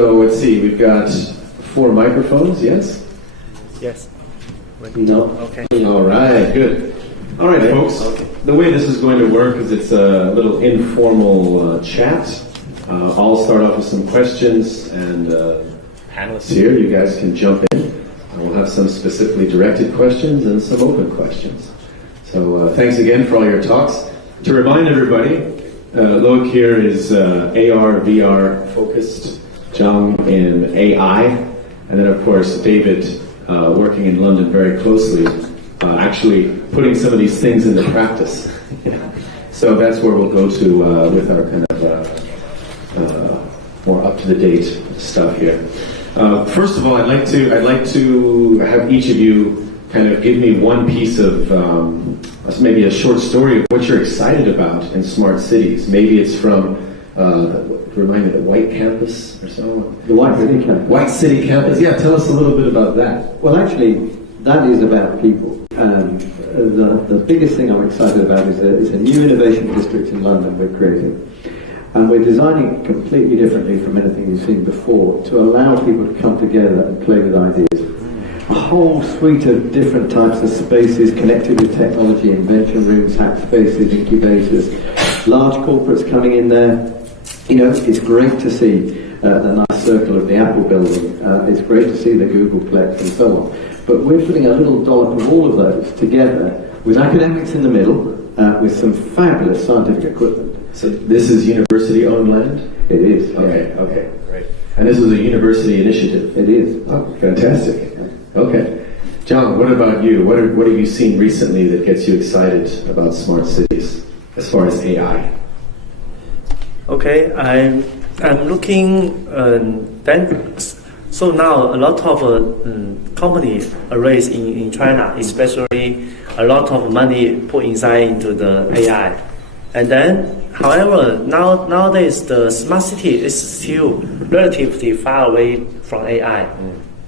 So let's see, we've got 4 microphones, yes? Yes. No. Okay. All right, good. All right, folks. Okay. The way this is going to work is it's a little informal chat. I'll start off with some questions, and panelists here, you guys can jump in. We'll have some specifically directed questions and some open questions. So thanks again for all your talks. To remind everybody, Loïc here is AR, VR focused, Zheng in AI, and then of course David working in London very closely, actually putting some of these things into practice. So that's where we'll go to with our kind of more up-to-the-date stuff here. First of all, I'd like to have each of you kind of give me one piece of maybe a short story of what you're excited about in smart cities. Maybe it's from remind me, the White Campus or so. The White City Campus. White City Campus. Yeah, tell us a little bit about that. Well, actually, that is about people. And the biggest thing I'm excited about is a new innovation district in London we're creating. And we're designing it completely differently from anything you've seen before to allow people to come together and play with ideas. A whole suite of different types of spaces connected with technology, invention rooms, hack spaces, incubators, large corporates coming in there. You know, it's great to see the nice circle of the Apple building. It's great to see the Googleplex and so on. But we're putting a little dollop of all of those together with academics in the middle, with some fabulous scientific equipment. So this is university-owned land? It is. Okay, yeah. Okay, great. And this was a university initiative? It is. Oh, fantastic. Okay. John, what about you? What have you seen recently that gets you excited about smart cities as far as AI? Okay, I'm looking so now a lot of companies are raised in China, especially a lot of money put inside into the AI. And then, however, nowadays the smart city is still relatively far away from AI,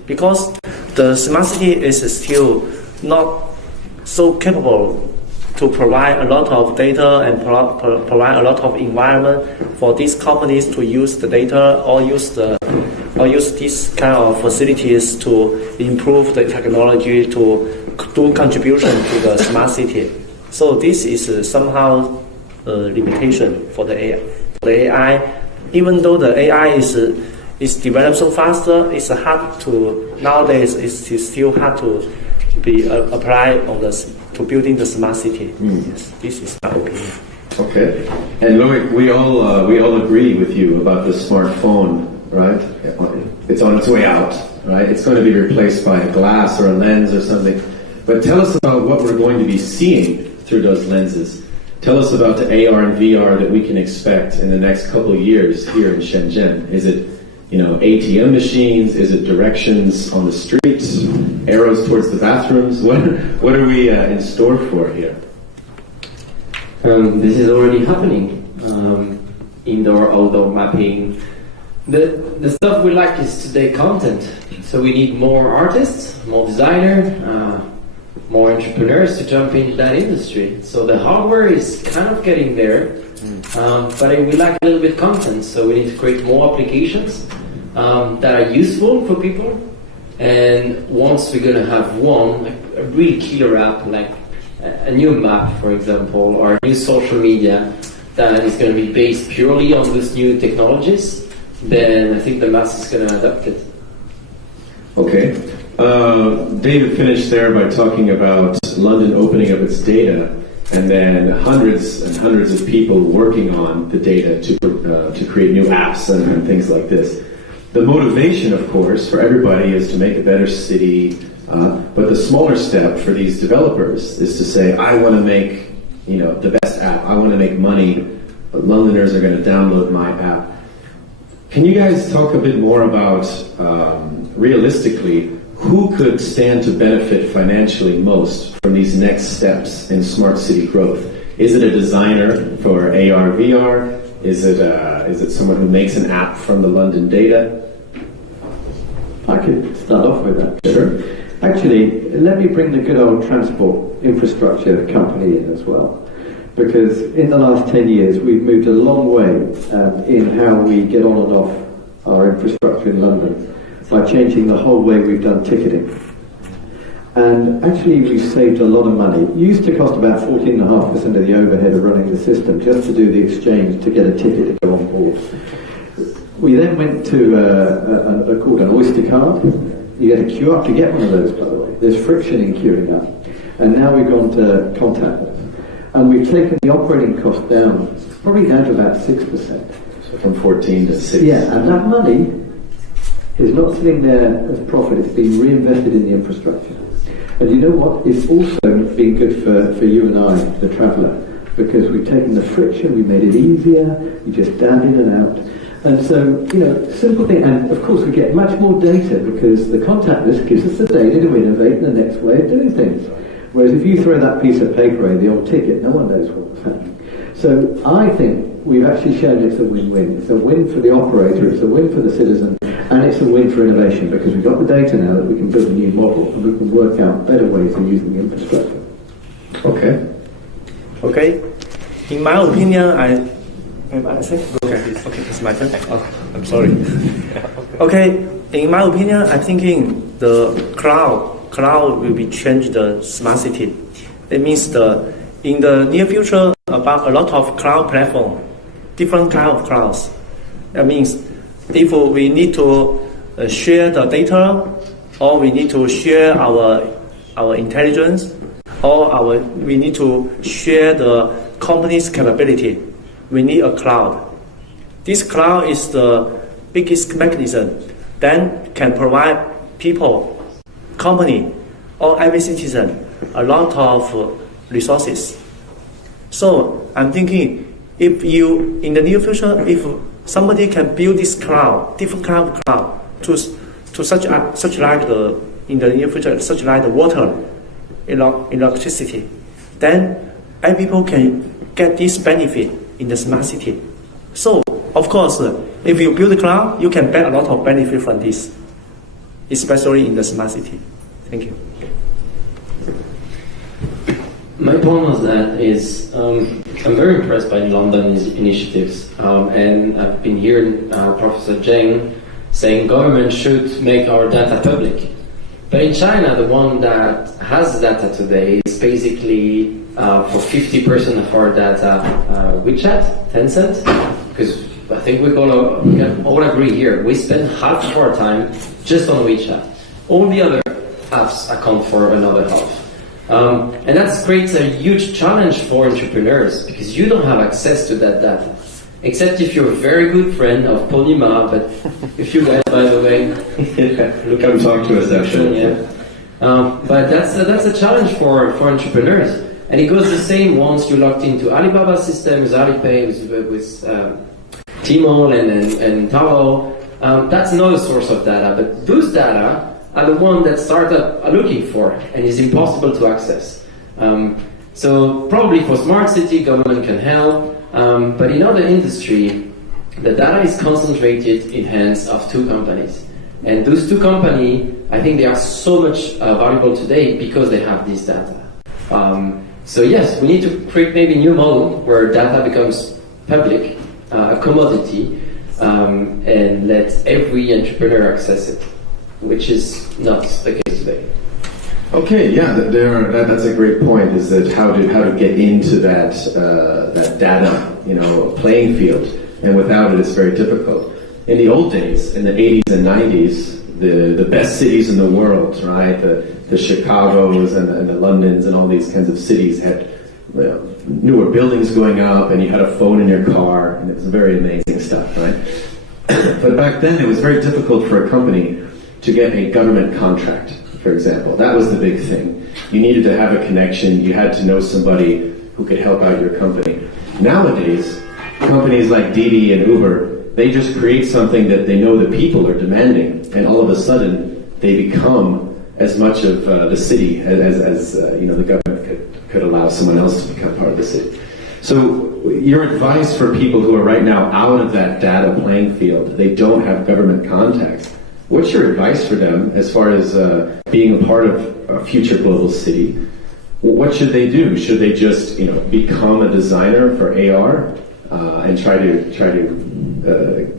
because the smart city is still not so capable to provide a lot of data and provide a lot of environment for these companies to use the data or use these kind of facilities to improve the technology to do contribution to the smart city. So this is somehow a limitation for the AI. For the AI, even though the AI is developed so faster, it's hard to nowadays. It's still hard to be applied on to building the smart city. Yes, this is my opinion. Okay, and Loïc, we all agree with you about the smartphone, right? It's on its way out, right? It's going to be replaced by a glass or a lens or something. But tell us about what we're going to be seeing through those lenses. Tell us about the AR and VR that we can expect in the next couple of years here in Shenzhen. Is it, ATM machines? Is it directions on the streets? Arrows towards the bathrooms? What are we in store for here? This is already happening. Indoor, outdoor mapping. The stuff we like is today content. So we need more artists, more designers, more entrepreneurs to jump into that industry. So the hardware is kind of getting there, but we like a little bit content. So we need to create more applications that are useful for people. And once we're going to have a really killer app, like a new map, for example, or a new social media that is going to be based purely on these new technologies, then I think the mass is going to adopt it. Okay. David finished there by talking about London opening up its data, and then hundreds and hundreds of people working on the data to create new apps and things like this. The motivation, of course, for everybody is to make a better city, but the smaller step for these developers is to say, I want to make the best app. I want to make money, but Londoners are going to download my app. Can you guys talk a bit more about, realistically, who could stand to benefit financially most from these next steps in smart city growth? Is it a designer for AR, VR? Is it someone who makes an app from the London data? I could start off with that. Sure. Actually, let me bring the good old transport infrastructure company in as well. Because in the last 10 years, we've moved a long way in how we get on and off our infrastructure in London by changing the whole way we've done ticketing. And actually we've saved a lot of money. It used to cost about 14.5% of the overhead of running the system just to do the exchange to get a ticket to go on board. We then went to called an Oyster card. You had to queue up to get one of those, by the way. There's friction in queuing up. And now we've gone to contactless. And we've taken the operating cost down, probably down to about 6%. So from 14 to 6. Yeah, and that money is not sitting there as profit, it's being reinvested in the infrastructure. And you know what? It's also been good for you and I, the traveller, because we've taken the friction, we made it easier, you just dab in and out. And so, you know, simple thing, and of course we get much more data because the contactless gives us the data to innovate in the next way of doing things. Whereas if you throw that piece of paper away, the old ticket, no one knows what's happening. So I think we've actually shown it's a win-win. It's a win for the operator, it's a win for the citizen, and it's a win for innovation because we've got the data now that we can build a new model and we can work out better ways of using the infrastructure. Okay. In my opinion, okay, it's my turn. Oh, I'm sorry. Okay, in my opinion, I'm thinking the cloud will be changed the smart city. That means in the near future, about a lot of cloud platform, different kind of clouds. That means if we need to share the data, or we need to share our intelligence, or we need to share the company's capability, we need a cloud. This cloud is the biggest mechanism that can provide people, company, or every citizen a lot of resources. So I'm thinking, if you, in the near future, if somebody can build this cloud, different kind of cloud, to such like in the near future, such like the water, electricity, then every people can get this benefit in the smart city. So, of course, if you build a cloud, you can get a lot of benefit from this, especially in the smart city. Thank you. My point on that is, I'm very impressed by London's initiatives, and I've been hearing Professor Zheng saying government should make our data public. But in China, the one that has data today is basically for 50% of our data WeChat, Tencent, because I think we can all agree here, we spend half of our time just on WeChat. All the other apps account for another half. And that creates a huge challenge for entrepreneurs because you don't have access to that data. Except if you're a very good friend of Ponima, but if you guys, by the way, look, I'm talking to us actually. Yeah. But that's a challenge for entrepreneurs. And it goes the same once you're locked into Alibaba systems, Alipay, with Tmall and Taobao. That's another source of data. But those data are the one that startups are looking for and is impossible to access. So probably for smart city, government can help. But in other industry, the data is concentrated in hands of two companies. And those two companies, I think they are so much valuable today because they have this data. So yes, we need to create maybe a new model where data becomes public, a commodity, and let every entrepreneur access it, which is not the case today. Okay, yeah, that's a great point. Is that how to get into that data, playing field, and without it, it's very difficult. In the old days, in the 80s and 90s, the best cities in the world, right? The Chicagos and the Londons and all these kinds of cities had newer buildings going up, and you had a phone in your car, and it was very amazing stuff, right? But back then, it was very difficult for a company to get a government contract, for example. That was the big thing. You needed to have a connection. You had to know somebody who could help out your company. Nowadays, companies like Didi and Uber, they just create something that they know the people are demanding, and all of a sudden they become as much of the city as the government could allow someone else to become part of the city. So your advice for people who are right now out of that data playing field, they don't have government contacts, what's your advice for them as far as being a part of a future global city? What should they do? Should they just become a designer for AR and try to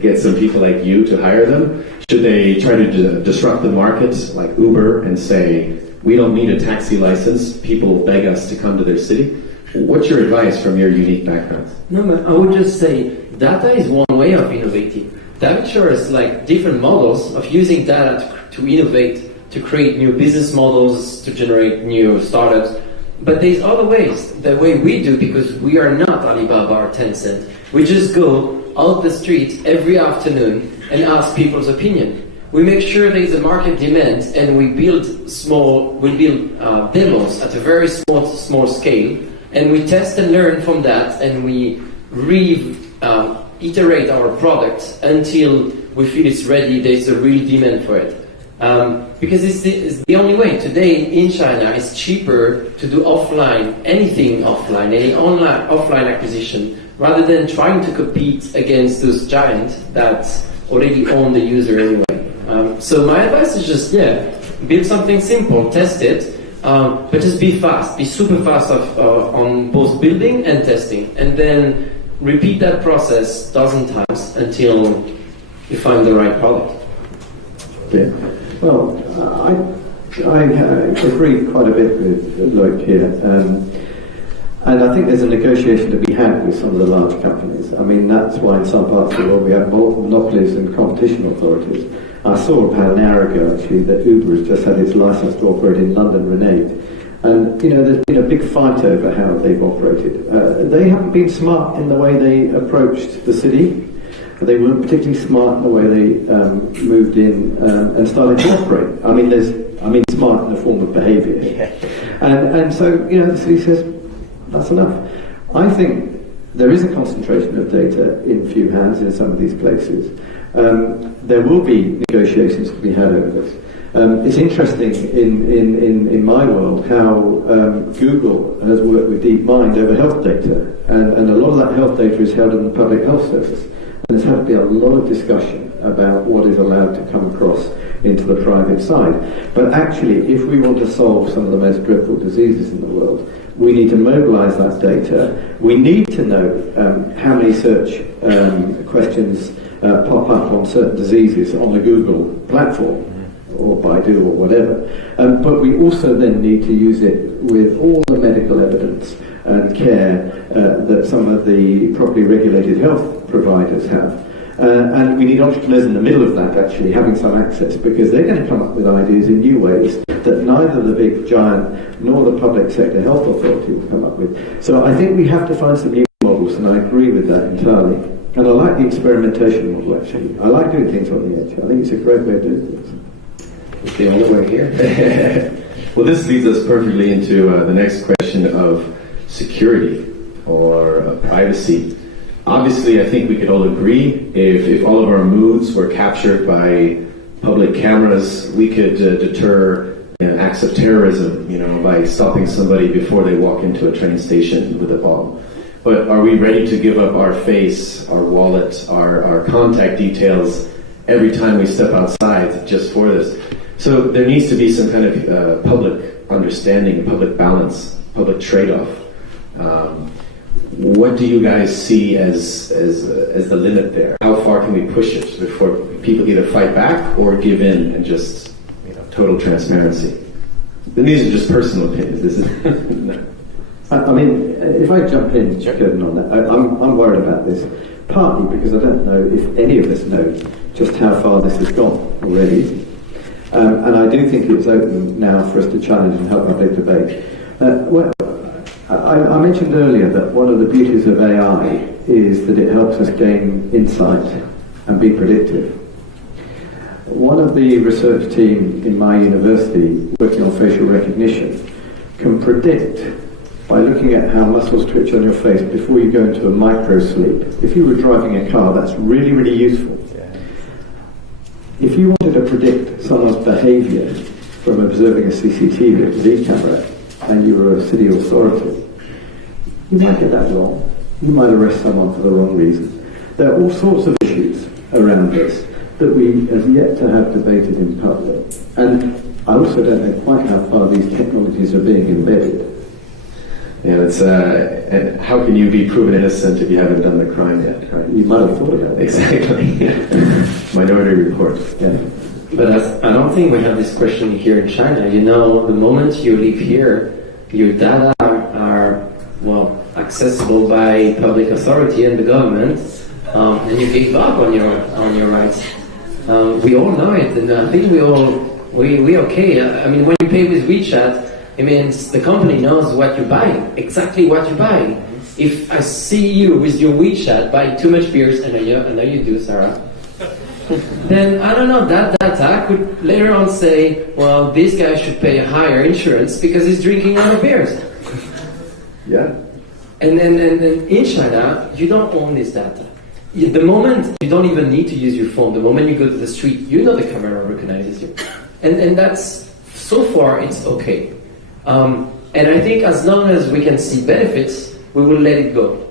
get some people like you to hire them? Should they try to disrupt the market like Uber and say, we don't need a taxi license, people beg us to come to their city? What's your advice from your unique background? No, man, I would just say data is one way of innovating. That ensures like different models of using data to innovate, to create new business models, to generate new startups. But there's other ways, the way we do, because we are not Alibaba or Tencent. We just go out the street every afternoon and ask people's opinion. We make sure there's a market demand, and we build demos at a very small scale, and we test and learn from that, and we iterate our product until we feel it's ready, there's a real demand for it. Because it's the only way. Today in China, it's cheaper to do anything offline, any offline acquisition, rather than trying to compete against those giants that already own the user anyway. So my advice is just, build something simple, test it, but just be fast, be super fast on both building and testing, and then repeat that process dozen times until you find the right product. Yeah. Well, I agree quite a bit with Loïc here, and I think there's a negotiation to be had with some of the large companies. I mean, that's why in some parts of the world we have monopolies and competition authorities. I saw about an hour ago, actually, that Uber has just had its license to operate in London reneged. And, there's been a big fight over how they've operated. They haven't been smart in the way they approached the city. They weren't particularly smart in the way they moved in and started to operate. I mean, smart in the form of behaviour. And so, the city says, that's enough. I think there is a concentration of data in few hands in some of these places. There will be negotiations to be had over this. It's interesting in my world how Google has worked with DeepMind over health data, and a lot of that health data is held in the public health service. And there's had to be a lot of discussion about what is allowed to come across into the private side. But actually, if we want to solve some of the most dreadful diseases in the world, we need to mobilize that data. We need to know how many search questions pop up on certain diseases on the Google platform, or Baidu or whatever. But we also then need to use it with all the medical evidence and care that some of the properly regulated health providers have. And we need entrepreneurs in the middle of that actually having some access, because they're going to come up with ideas in new ways that neither the big giant nor the public sector health authority will come up with. So I think we have to find some new models, and I agree with that entirely. And I like the experimentation model actually. I like doing things on the edge. I think it's a great way of doing things. It's the only way here. Well, this leads us perfectly into the next question of security or privacy. Obviously, I think we could all agree if all of our moods were captured by public cameras, we could deter acts of terrorism, by stopping somebody before they walk into a train station with a bomb. But are we ready to give up our face, our wallet, our contact details every time we step outside just for this? So there needs to be some kind of public understanding, public balance, public trade-off. What do you guys see as the limit there? How far can we push it before people either fight back or give in and just total transparency? And these are just personal opinions. This is no. I mean, if I jump in, Curtin, on that, I'm worried about this, partly because I don't know if any of us know just how far this has gone already. And I do think it's open now for us to challenge and have a big debate. I mentioned earlier that one of the beauties of AI is that it helps us gain insight and be predictive. One of the research team in my university working on facial recognition can predict, by looking at how muscles twitch on your face before you go into a micro sleep. If you were driving a car, that's really, really useful. If you wanted to predict someone's behaviour from observing a CCTV camera and you were a city authority, you might get that wrong. You might arrest someone for the wrong reason. There are all sorts of issues around this that we have yet to have debated in public. And I also don't know quite how far these technologies are being embedded. Yeah, it's and how can you be proven innocent if you haven't done the crime yet, right? You might have thought about it. Exactly. Minority Report. Yeah. But I don't think we have this question here in China. You know, the moment you live here, your data are well accessible by public authority and the government, and you give up on your rights. We all know it, and I think we okay. I mean, when you pay with WeChat, it means the company knows what you're buying, exactly what you're buying. If I see you with your WeChat buying too much beers, and I know you do, Sarah, then I don't know, that data could later on say, well, this guy should pay a higher insurance because he's drinking other beers. Yeah. And then in China, you don't own this data. The moment you don't even need to use your phone, the moment you go to the street, you know the camera recognizes you. And that's, so far, it's okay. And I think as long as we can see benefits, we will let it go.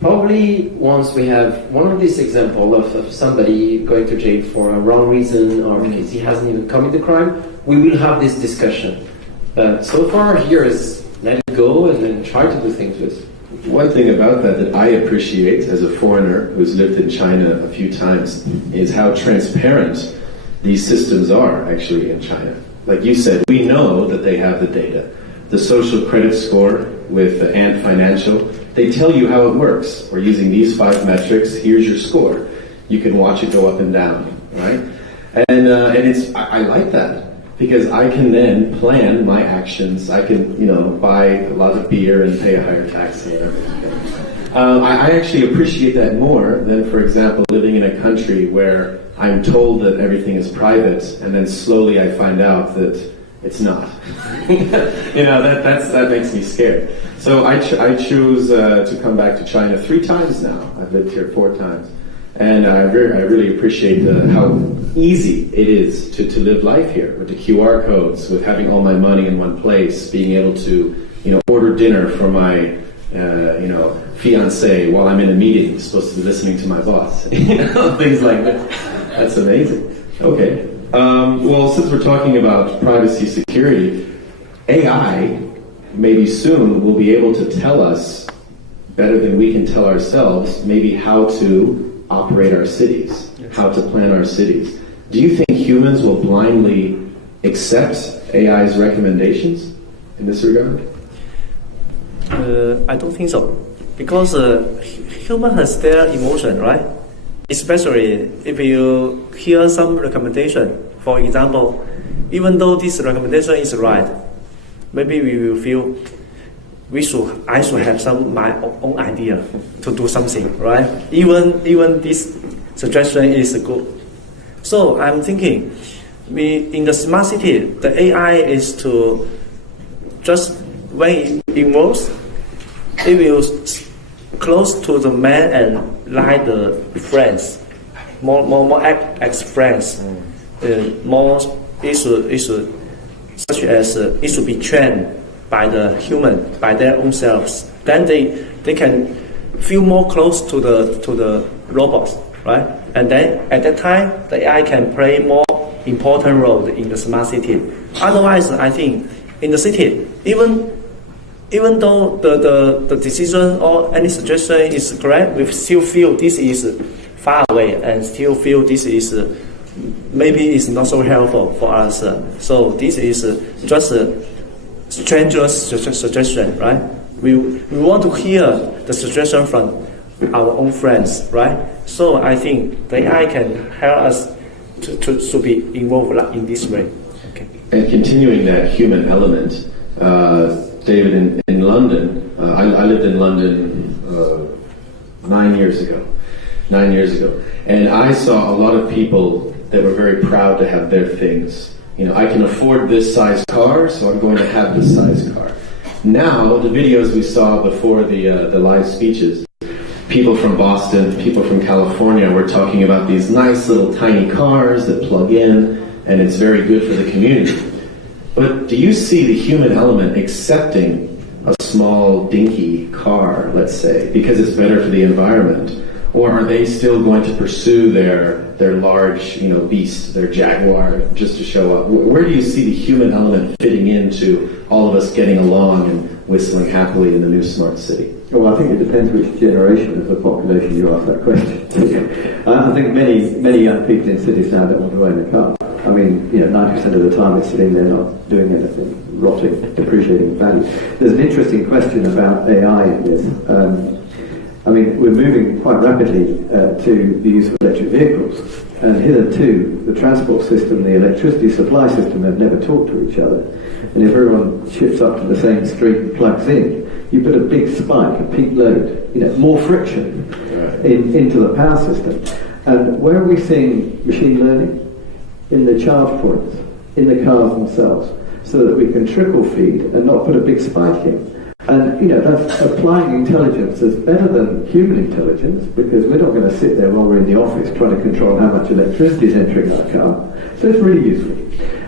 Probably once we have one of these examples of somebody going to jail for a wrong reason or because he hasn't even committed the crime, we will have this discussion. But so far here is let it go and then try to do things with. One thing about that I appreciate as a foreigner who's lived in China a few times is how transparent these systems are actually in China. Like you said, we know that they have the data. The social credit score with Ant Financial, they tell you how it works. We're using these 5 metrics, here's your score. You can watch it go up and down, right? And I like that because I can then plan my actions. I can, buy a lot of beer and pay a higher tax and everything. I actually appreciate that more than, for example, living in a country where I'm told that everything is private, and then slowly I find out that it's not. That makes me scared. So I choose to come back to China 3 times now. I've lived here 4 times. And I really appreciate how easy it is to live life here with the QR codes, with having all my money in one place, being able to order dinner for my fiancé while I'm in a meeting, supposed to be listening to my boss. Things like that. That's amazing. Okay. Well, since we're talking about privacy security, AI maybe soon will be able to tell us better than we can tell ourselves maybe how to operate our cities, how to plan our cities. Do you think humans will blindly accept AI's recommendations in this regard? I don't think so, because human has their emotion, right? Especially if you hear some recommendation, for example, even though this recommendation is right, maybe we will feel I should have my own idea to do something, right? Even this suggestion is good. So I'm thinking, in the smart city, the AI is to just when it involves, it will close to the man and like the friends, more act as friends. More it should such as it should be trained by the human, by their own selves. Then they can feel more close to the robots, right? And then at that time, the AI can play more important role in the smart city. Otherwise, I think in the city, even though the decision or any suggestion is correct, we still feel this is far away and still feel this is maybe it's not so helpful for us. So this is just a stranger's suggestion, right? We want to hear the suggestion from our own friends, right? So I think the AI can help us to be involved in this way. Okay. And continuing that human element, David, in London, I lived in London 9 years ago, and I saw a lot of people that were very proud to have their things. I can afford this size car, so I'm going to have this size car. Now, the videos we saw before the live speeches, people from Boston, people from California were talking about these nice little tiny cars that plug in, and it's very good for the community. But do you see the human element accepting a small, dinky car, let's say, because it's better for the environment? Or are they still going to pursue their large, beast, their Jaguar, just to show up? Where do you see the human element fitting into all of us getting along and whistling happily in the new smart city? Well, I think it depends which generation of the population you ask that question to. I think many young people in cities now don't want to own a car. I mean, 90% of the time it's sitting there not doing anything, rotting, depreciating in value. There's an interesting question about AI in this. I mean, we're moving quite rapidly to the use of electric vehicles, and hitherto the transport system, the electricity supply system have never talked to each other. And if everyone shifts up to the same street and plugs in, you put a big spike, a peak load, more friction into the power system. And where are we seeing machine learning? In the charge points, in the cars themselves, so that we can trickle feed and not put a big spike in. And, that's applying intelligence that's better than human intelligence, because we're not going to sit there while we're in the office trying to control how much electricity is entering our car. So it's really useful.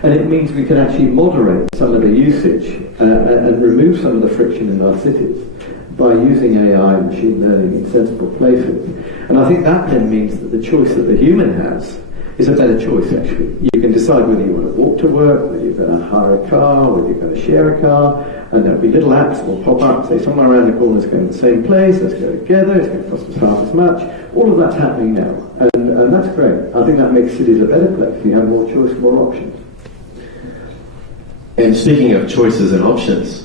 And it means we can actually moderate some of the usage and remove some of the friction in our cities by using AI and machine learning in sensible places. And I think that then means that the choice that the human has is a better choice, actually. You can decide whether you want to walk to work, whether you're going to hire a car, whether you're going to share a car, and there'll be little apps that will pop up, say somewhere around the corner is going to the same place, let's go together, it's going to cost us half as much. All of that's happening now, and that's great. I think that makes cities a better place. You have more choice, more options. And speaking of choices and options,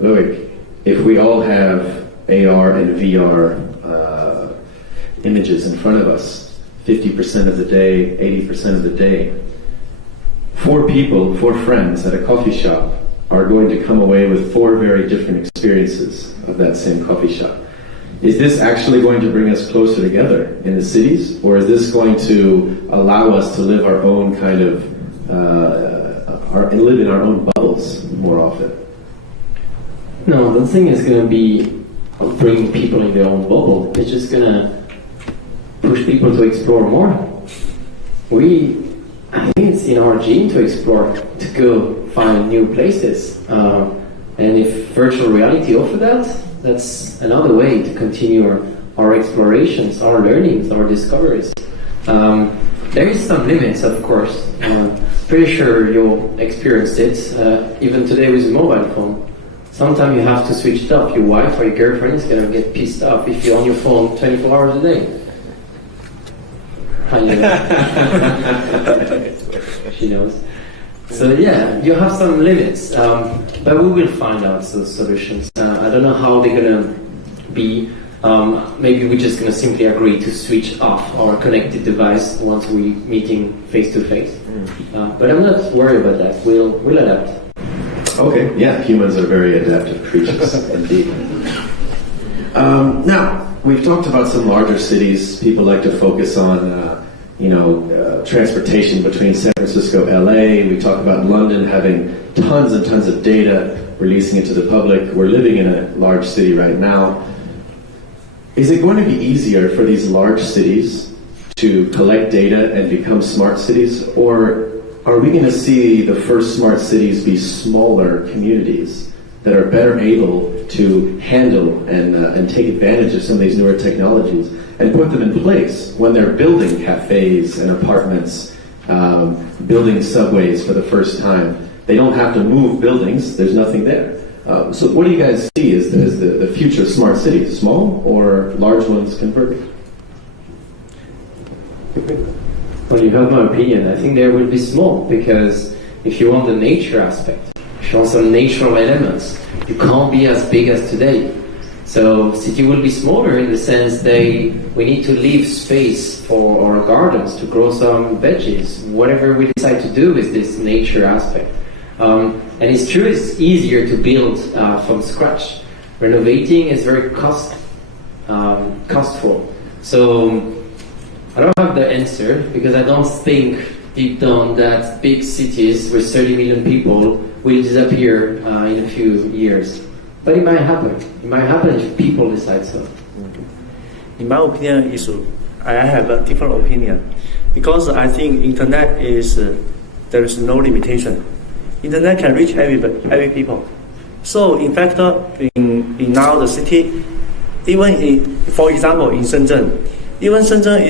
Loïc, if we all have AR and VR images in front of us, 50% of the day, 80% of the day, 4 friends at a coffee shop are going to come away with 4 very different experiences of that same coffee shop. Is this actually going to bring us closer together in the cities, or is this going to allow us to live our own kind of, live in our own bubbles more often? No, the thing is going to be bringing people in their own bubble. It's just going to push people to explore more. I think it's in our gene to explore, to go find new places. And if virtual reality offers that, that's another way to continue our explorations, our learnings, our discoveries. There is some limits, of course. Pretty sure you'll experience it, even today with a mobile phone. Sometimes you have to switch it up. Your wife or your girlfriend is going to get pissed off if you're on your phone 24 hours a day. She knows. So yeah, you have some limits, but we will find out those solutions. I don't know how they're gonna be. Maybe we're just gonna simply agree to switch off our connected device once we're meeting face to face. But I'm not worried about that. We'll adapt. Okay, yeah, humans are very adaptive creatures indeed. Now, we've talked about some larger cities. People like to focus on, transportation between San Francisco, LA. We talk about London having tons and tons of data, releasing it to the public. We're living in a large city right now. Is it going to be easier for these large cities to collect data and become smart cities, or are we going to see the first smart cities be smaller communities that are better able to handle and take advantage of some of these newer technologies and put them in place when they're building cafes and apartments, building subways for the first time? They don't have to move buildings, there's nothing there. So what do you guys see as the future of smart cities? Small or large ones converging? Well, you have my opinion. I think they will be small, because if you want the nature aspect, if you want some natural elements, you can't be as big as today. So city will be smaller in the sense we need to leave space for our gardens to grow some veggies, whatever we decide to do with this nature aspect. And it's true, it's easier to build from scratch. Renovating is very costful. So I don't have the answer, because I don't think deep down that big cities with 30 million people will disappear in a few years. But it might happen. It might happen if people decide so. In my opinion, I have a different opinion, because I think internet there is no limitation. Internet can reach every people. So in fact, in now the city, for example, in Shenzhen, even Shenzhen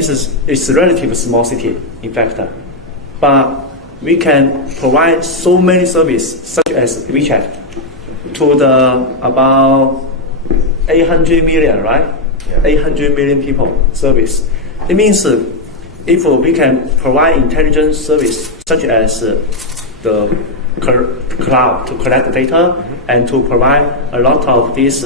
is a relatively small city, in fact, but we can provide so many services such as WeChat to the about 800 million, right? Yeah. 800 million people service. It means if we can provide intelligent service such as the cloud to collect data and to provide a lot of this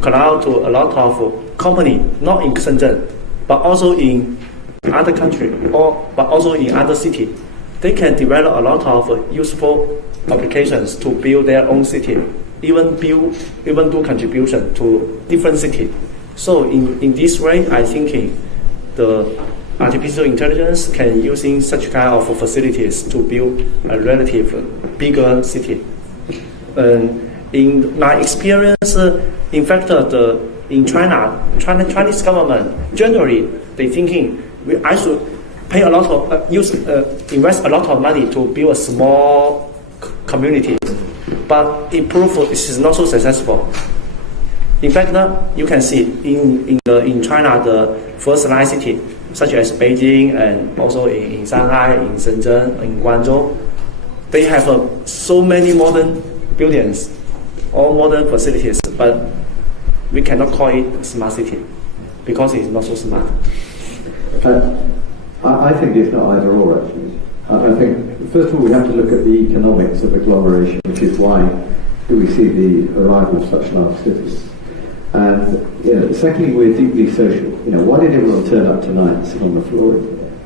cloud to a lot of company, not in Shenzhen, but also in other country but also in other city. They can develop a lot of useful applications to build their own city, even do contribution to different city. So in this way, I think the artificial intelligence can using such kind of facilities to build a relative bigger city. In my experience, in fact, in Chinese government generally they thinking I should pay a lot of invest a lot of money to build a small community, but it proved it is not so successful. In fact, you can see in China the first line city such as Beijing and also in Shanghai, in Shenzhen, in Guangzhou, they have so many modern buildings, all modern facilities, but we cannot call it smart city because it's not so smart. I think it's not either or, actually. I think, first of all, we have to look at the economics of agglomeration, which is why do we see the arrival of such large cities. And secondly, we're deeply social. Why did everyone turn up tonight and sit on the floor?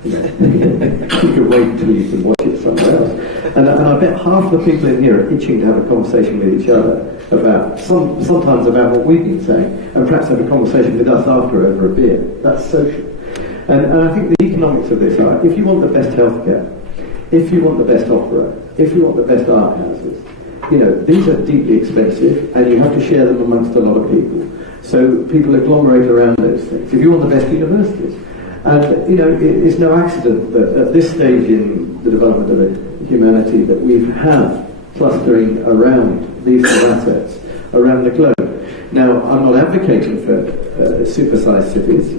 You could wait until you can watch it somewhere else. And I bet half the people in here are itching to have a conversation with each other about sometimes about what we've been saying, and perhaps have a conversation with us after over a beer. That's social. And I think the economics of this are, if you want the best healthcare, if you want the best opera, if you want the best art houses, these are deeply expensive, and you have to share them amongst a lot of people. So people agglomerate around those things. If you want the best universities, and it's no accident that at this stage in the development of humanity that we have clustering around these assets around the globe. Now, I'm not advocating for supersized cities.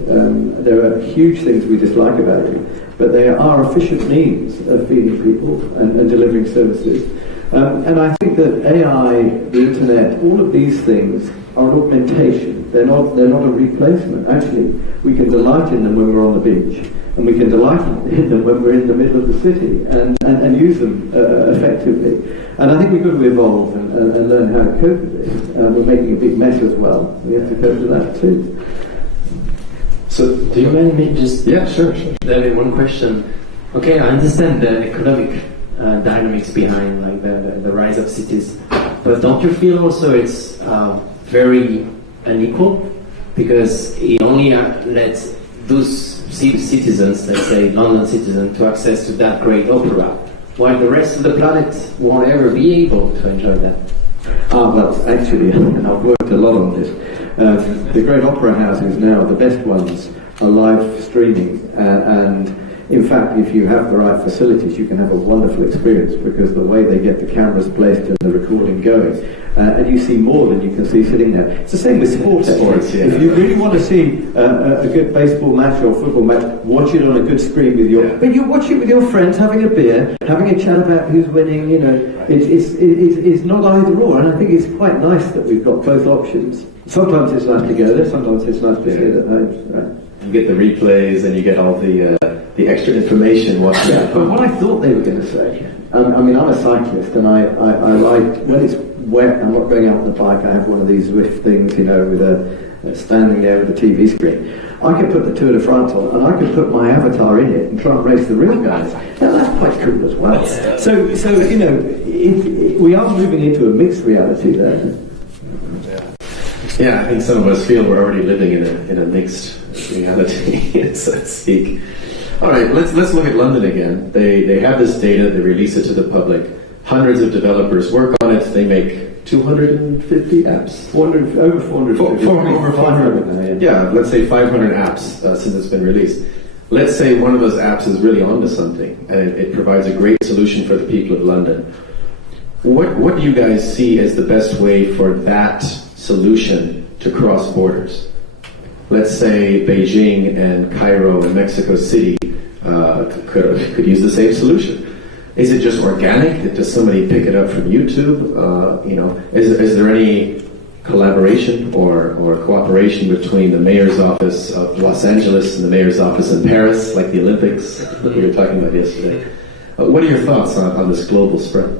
There are huge things we dislike about it, but they are efficient means of feeding people and delivering services. And I think that AI, the internet, all of these things are an augmentation. They're not a replacement. Actually, we can delight in them when we're on the beach, and we can delight in them when we're in the middle of the city, and use them effectively. And I think we've got to evolve and learn how to cope with this. We're making a big mess as well. We have to cope with that too. So, do you mind me just... Yeah, sure. David, one question. Okay, I understand the economic dynamics behind like the rise of cities, but don't you feel also it's very unequal, because it only lets those citizens, let's say London citizens, to access to that great opera, while the rest of the planet won't ever be able to enjoy that? Well, actually, and I've worked a lot on this. The great opera houses now, the best ones, are live streaming, and in fact, if you have the right facilities, you can have a wonderful experience, because the way they get the cameras placed and the recording going, and you see more than you can see sitting there. It's the same with sports. Yeah. If you really want to see a good baseball match or football match, watch it on a good screen with your. But you watch it with your friends, having a beer, having a chat about who's winning. It's not either or, and I think it's quite nice that we've got both options. Sometimes it's nice to go there. Sometimes it's nice to sit at home. Right? You get the replays, and you get all the extra information. But what I thought they were going to say, I'm a cyclist, and I like, when it's wet, I'm not going out on the bike, I have one of these Zwift things, with standing there with a TV screen. I could put the Tour de France on, and I could put my avatar in it and try and race the real guys. Now that's quite cool as well. So we are moving into a mixed reality there. Yeah, I think some of us feel we're already living in a mixed reality, so to speak. All right, let's look at London again. They have this data, they release it to the public. Hundreds of developers work on it. They make 250 apps. Over 400. Over 500. Yeah, let's say 500 apps since it's been released. Let's say one of those apps is really onto something, and it provides a great solution for the people of London. What do you guys see as the best way for that solution to cross borders? Let's say Beijing and Cairo and Mexico City could use the same solution. Is it just organic? Does somebody pick it up from YouTube? Is there any collaboration or cooperation between the mayor's office of Los Angeles and the mayor's office in Paris, like the Olympics that we were talking about yesterday? What are your thoughts on this global spread?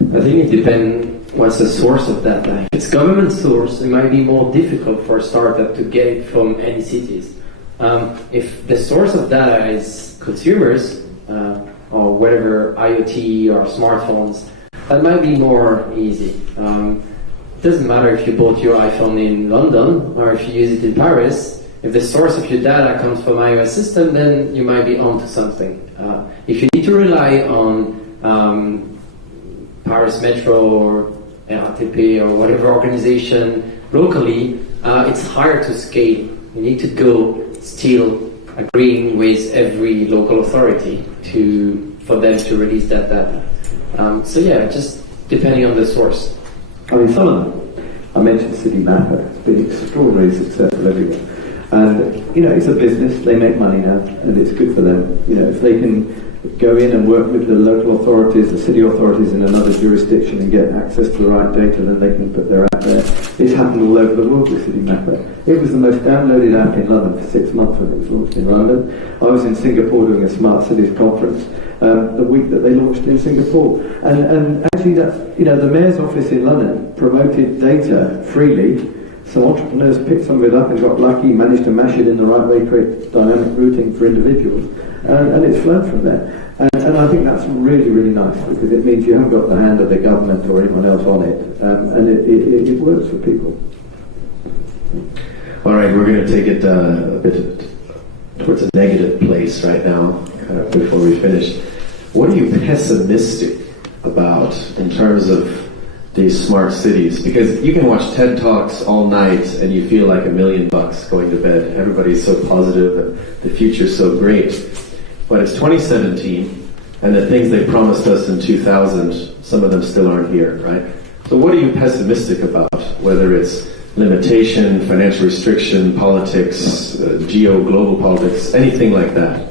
I think it depends what's the source of that. If it's government source, it might be more difficult for a startup to get it from any cities. If the source of data is consumers, or whatever, IoT or smartphones, that might be more easy. It doesn't matter if you bought your iPhone in London or if you use it in Paris. If the source of your data comes from iOS system, then you might be onto something. If you need to rely on Paris Metro or RATP or whatever organization locally, it's hard to scale. You need to go still agreeing with every local authority for them to release that data. So yeah, just depending on the source. I mean, I mentioned City Mapper. It's been extraordinarily successful everywhere. And, it's a business, they make money now, and it's good for them. If they can go in and work with the local authorities, the city authorities in another jurisdiction and get access to the right data, then they can put their app there. It's happened all over the world with City Mapper. It was the most downloaded app in London for 6 months when it was launched in London. I was in Singapore doing a Smart Cities conference the week that they launched in Singapore. And actually that's, the Mayor's office in London promoted data freely. Some entrepreneurs picked some of it up and got lucky, managed to mash it in the right way, create dynamic routing for individuals, and it's flown from there. And I think that's really, really nice, because it means you haven't got the hand of the government or anyone else on it, and it works for people. All right, we're going to take it a bit towards a negative place right now, before we finish. What are you pessimistic about in terms of these smart cities? Because you can watch TED Talks all night and you feel like $1 million going to bed. Everybody's so positive and the future's so great. But it's 2017 and the things they promised us in 2000, some of them still aren't here, right? So what are you pessimistic about? Whether it's limitation, financial restriction, politics, global politics, anything like that.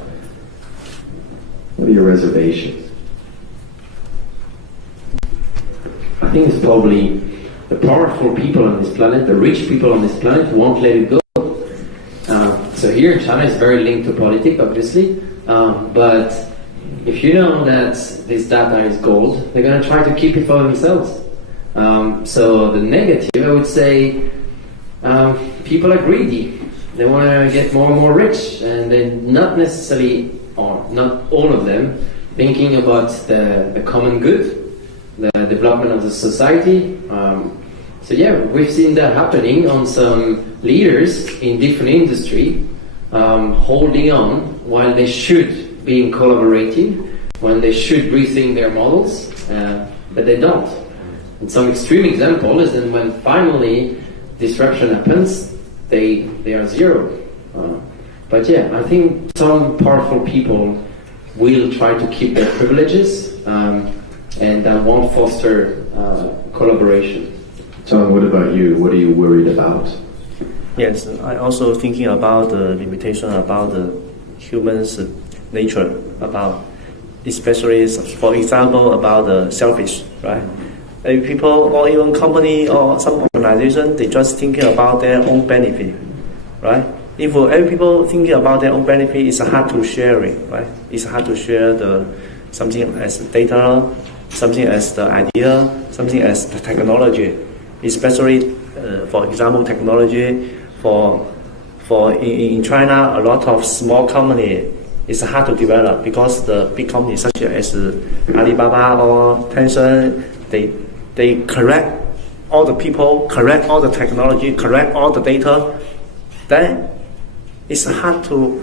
What are your reservations? I think it's probably the powerful people on this planet, the rich people on this planet, won't let it go. So here in China, it's very linked to politics, obviously. But if you know that this data is gold, they're going to try to keep it for themselves. So the negative, I would say, people are greedy. They want to get more and more rich, and they're not necessarily, or not all of them, thinking about the common good, the development of the society. So yeah, we've seen that happening on some leaders in different industry, holding on while they should be collaborating, when they should rethink their models, but they don't. And some extreme example is that when finally disruption happens, they are zero. But yeah, I think some powerful people will try to keep their privileges, and that won't foster collaboration. John, what about you? What are you worried about? Yes, I also thinking about the limitation about the human's nature, about especially, for example, about the selfish, right? People or even company or some organization, they just thinking about their own benefit, right? If every people thinking about their own benefit, it's hard to share it, right? It's hard to share something as data, something as the idea, something as the technology, especially, for example, technology. In China, a lot of small company is hard to develop because the big companies such as Alibaba or Tencent, they correct all the people, correct all the technology, correct all the data. Then it's hard for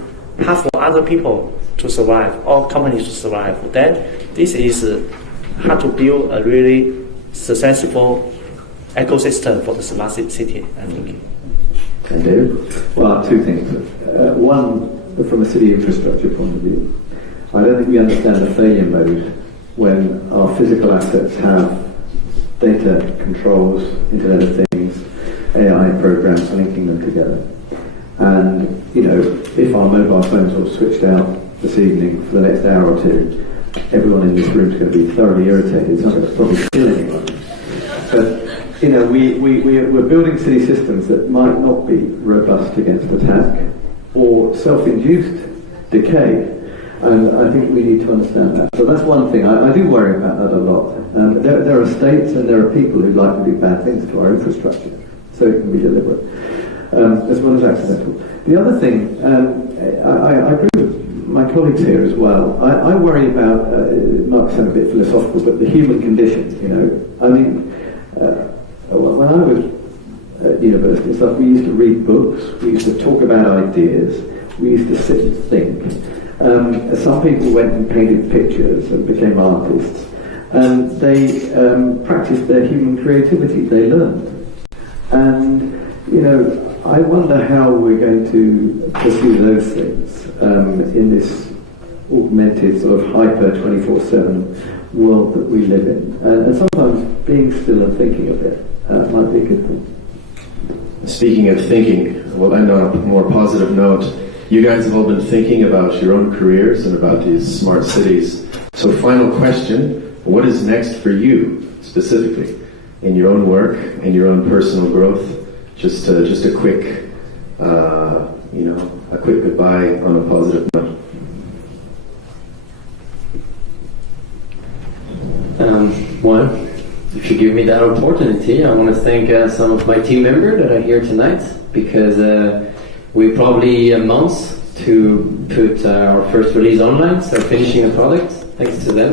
other people to survive, all companies to survive. Then this is hard to build a really successful ecosystem for the smart city, I think. Can do. Well, two things. One, from a city infrastructure point of view, I don't think we understand the failure mode when our physical assets have data controls, Internet of Things, AI programs linking them together. And, if our mobile phones were switched out this evening for the next hour or two, everyone in this room is going to be thoroughly irritated. It's not going to probably kill anyone. But, you know, we're building city systems that might not be robust against attack or self-induced decay. And I think we need to understand that. So that's one thing. I do worry about that a lot. There are states and there are people who like to do bad things to our infrastructure, so it can be deliberate, as well as accidental. The other thing, I agree with my colleagues here as well. I worry about, it might sound a bit philosophical, but the human condition, you know. I mean, when I was at university and stuff, we used to read books, we used to talk about ideas, we used to sit and think. Some people went and painted pictures and became artists, and they practiced their human creativity. They learned, and you know, I wonder how we're going to pursue those things in this augmented sort of hyper 24/7 world that we live in. And sometimes being still and thinking of it might be a good thing. Speaking of thinking, we'll end on a more positive note. You guys have all been thinking about your own careers and about these smart cities. So final question, what is next for you, specifically, in your own work, in your own personal growth? Just a quick, a quick goodbye on a positive note. Well, if you give me that opportunity, I want to thank some of my team members that are here tonight, because we're probably a month to put our first release online, so finishing the product, thanks to them.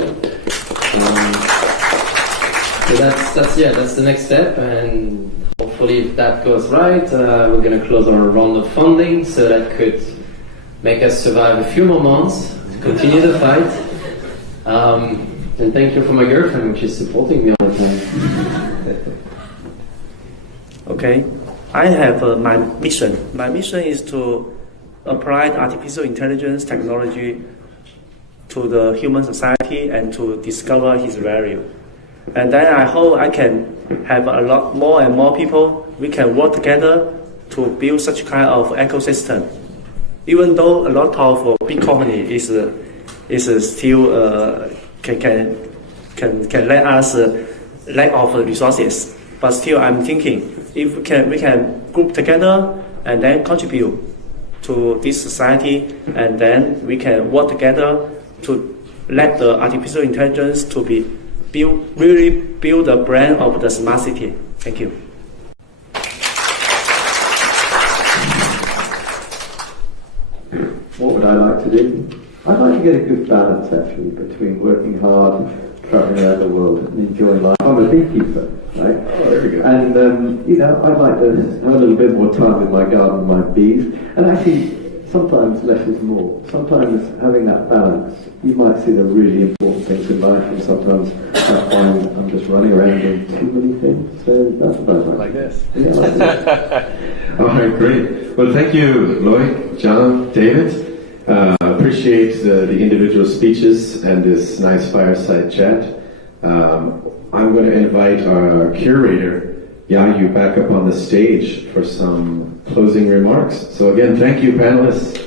So that's the next step, and hopefully if that goes right, we're going to close our round of funding, so that could make us survive a few more months to continue the fight. And thank you for my girlfriend, which is supporting me all the time. Okay. I have my mission. My mission is to apply artificial intelligence technology to the human society and to discover its value. And then I hope I can have a lot more and more people. We can work together to build such kind of ecosystem. Even though a lot of big company is still can let us lack of resources, but still I'm thinking if we can group together and then contribute to this society, and then we can work together to let the artificial intelligence to be really build the brand of the smart city. Thank you. What would I like to do? I'd like to get a good balance, actually, between working hard, traveling around the world, and enjoying life. I'm a beekeeper, right? Oh, there we go. And, I'd like to have a little bit more time with my garden, my bees, and actually, sometimes less is more. Sometimes having that balance, you might see the really important things in life, and sometimes I find I'm just running around doing too many things. So that's what I like. Like this. Yeah, like this. All right, great. Well, thank you, Loïc, John, David. Appreciate the individual speeches and this nice fireside chat. I'm going to invite our curator, Yayu, back up on the stage for some closing remarks. So again, thank you, panelists.